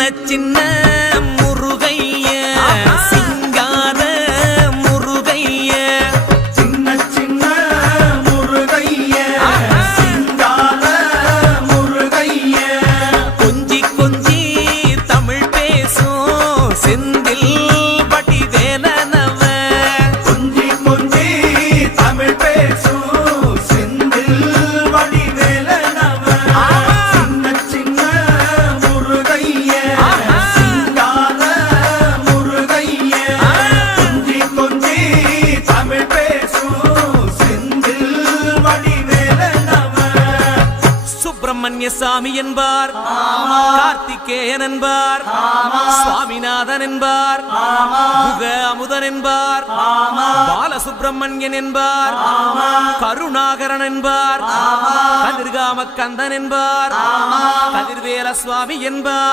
சின்ன முருகைய சிங்கார முருகைய சின்ன முருகைய சிங்கார முருகைய கொஞ்சி கொஞ்சி தமிழ் பேசும் செந்தில் வடிவேலனவ கொஞ்சி கொஞ்சி தமிழ் பேசும் செந்தில் வடிவேலனவ சின்ன முருகைய சிங்கார முருகைய கொஞ்சி கொஞ்சி தமிழ் பேசும் செந்தில் வடிவேலனவ சுப்பிரமணிய சாமி என்பார், கார்த்திகேயன் என்பார், சுவாமிநாதன் என்பார், முக அமுதன் என்பார், பாலசுப்பிரமணியன் என்பார், கருணாகரன் என்பார், கதிர்காம கந்தன் என்பார், கதிர்வேல சுவாமி என்பார்.